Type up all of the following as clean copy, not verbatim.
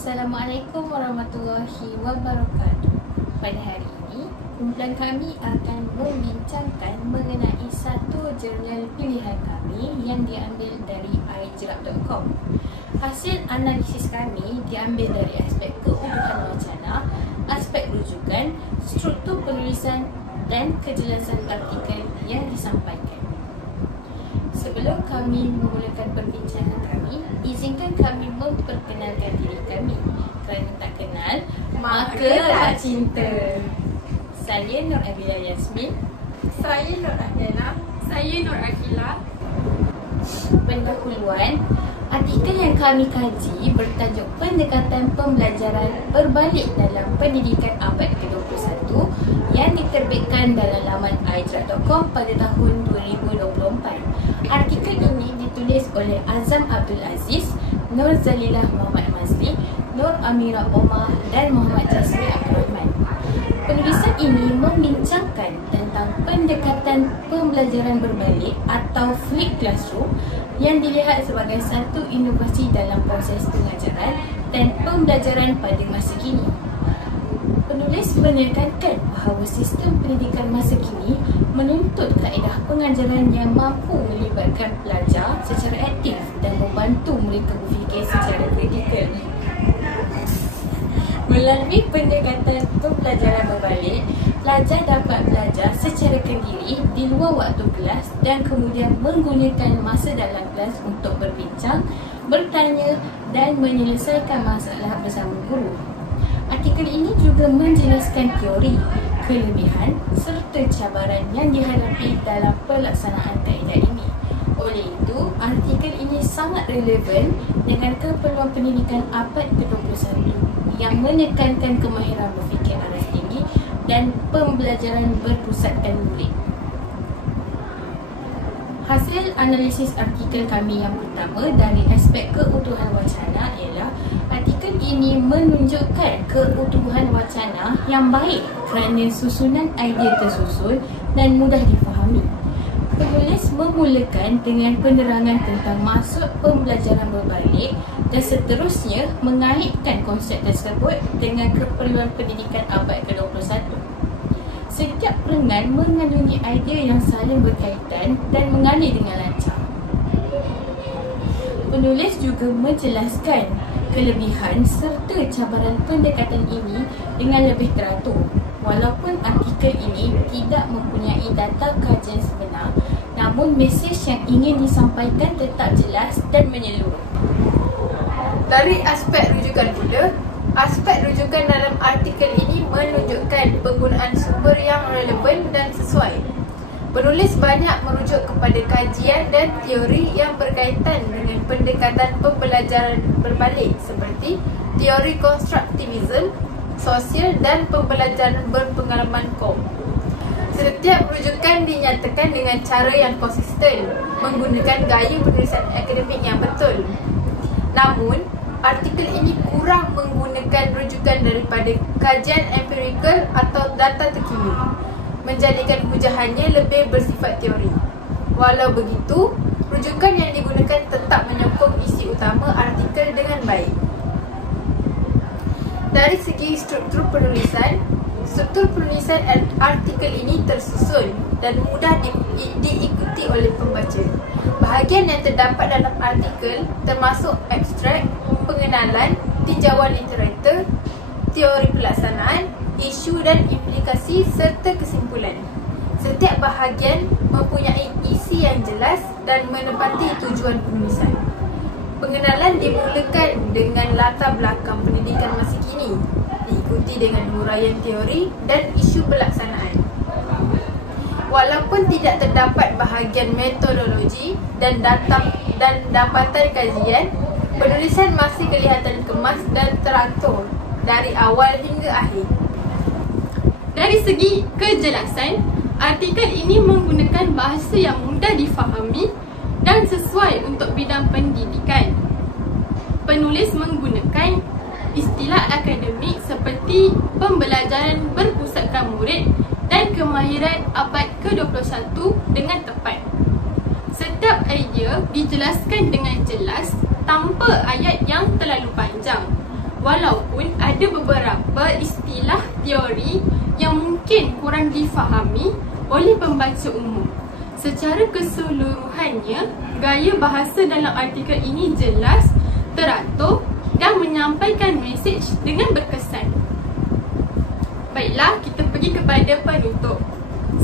Assalamualaikum warahmatullahi wabarakatuh. Pada hari ini, kumpulan kami akan membincangkan mengenai satu jurnal pilihan kami yang diambil dari iJerap.com. Hasil analisis kami diambil dari aspek keutuhan wacana, aspek rujukan, struktur penulisan dan kejelasan artikel yang disampaikan. Sebelum kami memulakan perbincangan kami, izinkan kami memperkenalkan diri kami. Kerana tak kenal, maka tak cinta. Saya Nur Abila Yasmin. Saya Nur Adela. Saya Nur Akila. Pendahuluan, artikel yang kami kaji bertajuk Pendekatan Pembelajaran Berbalik dalam Pendidikan Abad ke-21 yang diterbitkan dalam laman iJerap.com pada tahun 2024. Artikel ini ditulis oleh Azam Abdul Aziz, Nur Zalilah Muhammad Mazli, Nur Amira Omar dan Muhammad Jasmi Abdul Rahman. Penulisan ini membincangkan tentang pendekatan pembelajaran berbalik atau flipped classroom yang dilihat sebagai satu inovasi dalam proses pengajaran dan pembelajaran pada masa kini. Penulis menekankan bahawa sistem pendidikan masa kini menuntut kaedah pengajaran yang mampu melibatkan pelajar secara aktif dan membantu mereka berfikir secara kritikal. Melalui pendekatan pembelajaran berbalik, pelajar dapat belajar secara kendiri di luar waktu kelas dan kemudian menggunakan masa dalam kelas untuk berbincang, bertanya dan menyelesaikan masalah bersama guru. Artikel ini juga menjelaskan teori, kelebihan serta cabaran yang dihadapi dalam pelaksanaan kaedah ini. Oleh itu, artikel ini sangat relevan dengan keperluan pendidikan abad ke-21 yang menekankan kemahiran berfikir aras tinggi dan pembelajaran berpusatkan murid. Hasil analisis artikel kami yang pertama dari aspek keutuhan wacana ialah artikel ini menunjukkan keutuhan wacana yang baik kerana susunan idea tersusun dan mudah difahami. Penulis memulakan dengan penerangan tentang maksud pembelajaran berbalik dan seterusnya mengaitkan konsep tersebut dengan keperluan pendidikan abad ke-21. Setiap perengan mengandungi idea yang saling berkaitan dan mengalir dengan lancar. Penulis juga menjelaskan kelebihan serta cabaran pendekatan ini dengan lebih teratur. Walaupun artikel ini tidak mempunyai data kajian sebenar, namun mesej yang ingin disampaikan tetap jelas dan menyeluruh. Dari aspek rujukan pula, aspek rujukan dalam artikel ini menunjukkan penggunaan sumber yang relevan dan sesuai. Penulis banyak merujuk kepada kajian dan teori yang berkaitan dengan pendekatan pembelajaran berbalik seperti teori konstruktivisme, sosial dan pembelajaran berpengalaman KOM. Setiap rujukan dinyatakan dengan cara yang konsisten, menggunakan gaya penulisan akademik yang betul. Namun, artikel ini kurang menggunakan rujukan daripada kajian empirikal atau data terkini, menjadikan hujahannya lebih bersifat teori. Walau begitu, rujukan yang digunakan tetap menyokong isi utama artikel dengan baik. Dari segi struktur penulisan artikel ini tersusun dan mudah diikuti oleh pembaca. Bahagian yang terdapat dalam artikel termasuk abstrak, pengenalan, tinjauan literatur, teori pelaksanaan, isu dan implikasi serta kesimpulan. Setiap bahagian mempunyai isi yang jelas dan menepati tujuan penulisan. Pengenalan dimulakan dengan latar belakang pendidikan masa kini, diikuti dengan huraian teori dan isu pelaksanaan. Walaupun tidak terdapat bahagian metodologi dan dapatan kajian, penulisan masih kelihatan kemas dan teratur dari awal hingga akhir. Dari segi kejelasan, artikel ini menggunakan bahasa yang mudah difahami dan sesuai untuk bidang pendidikan. Penulis menggunakan istilah akademik seperti pembelajaran berpusatkan murid dan kemahiran abad ke-21 dengan tepat. Setiap idea dijelaskan dengan jelas tanpa ayat yang terlalu panjang. walaupun ada beberapa istilah teori yang mungkin kurang difahami oleh pembaca umum. Secara keseluruhannya, gaya bahasa dalam artikel ini jelas, teratur dan menyampaikan mesej dengan berkesan. Baiklah, kita pergi kepada penutup.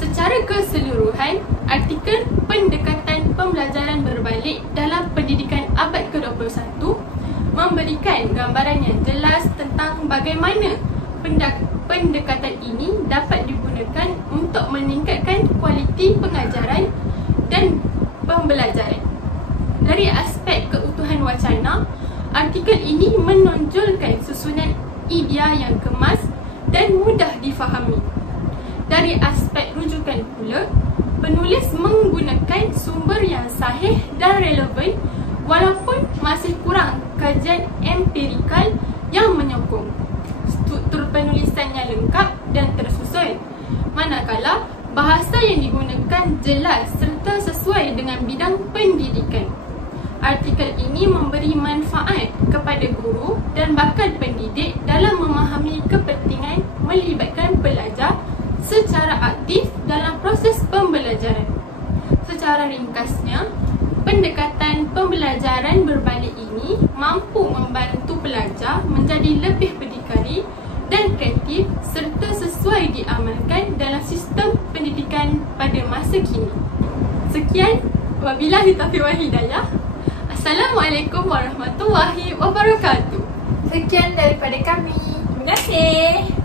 Secara keseluruhan, artikel pendekatan pembelajaran berbalik dalam pendidikan abad ke-21 memberikan gambaran yang jelas tentang bagaimana pendekatan ini dapat digunakan untuk meningkatkan kualiti pengajaran dan pembelajaran. Dari aspek keutuhan wacana, artikel ini menonjolkan susunan idea yang kemas dan mudah difahami. Dari aspek rujukan pula, penulis menggunakan sumber yang sahih dan relevan walaupun masih kurang kajian empirikal yang menyokong. Struktur penulisannya lengkap dan tersusun, manakala bahasa yang digunakan jelas serta sesuai dengan bidang pendidikan. Artikel ini memberi manfaat kepada guru dan bakal pendidik dalam memahami kepentingan melibatkan pelajar secara aktif dalam proses pembelajaran. Secara ringkasnya, pendekatan pembelajaran berbalik ini mampu membantu pelajar menjadi lebih berdikari dan kreatif serta sesuai diamalkan dalam sistem pendidikan pada masa kini. Sekian, wabillahi taufiq wal hidayah. Assalamualaikum warahmatullahi wabarakatuh. Sekian daripada kami. Terima kasih.